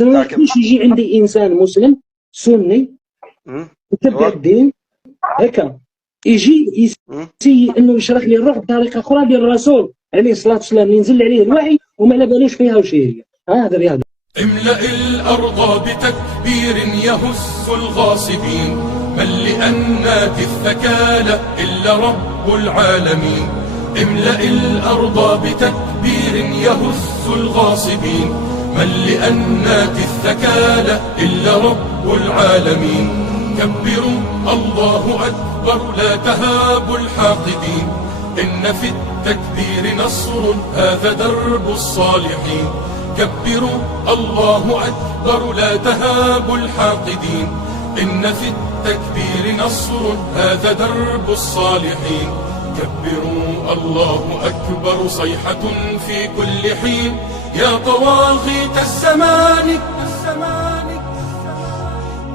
ما يمكنش يجي عندي انسان مسلم سني يتبع الدين هكا يجي يسي انه يشرح لي الروح بطريقه اخرى للرسول عليه الصلاه والسلام اللي نزل عليه الوحي وما على بالوش فيها وش هي. هذا رياضه. املأ الأرض بتكبير يهز الغاصبين، من لأنات الثكالى إلا رب العالمين. املأ الأرض بتكبير يهز الغاصبين، من لأنات الثكالى إلا رب العالمين. كبروا الله أكبر لا تهابوا الحاقدين، إن في التكبير نصر هذا درب الصالحين. كبروا الله أكبر لا تهابوا الحاقدين، إن في التكبير نصر هذا درب الصالحين. كبروا الله أكبر صيحة في كل حين، يا طواغيت الزمان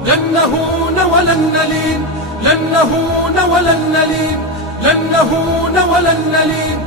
لن نهون ولن نلين، لن نهون ولن نلين، لن نهون ولن نلين.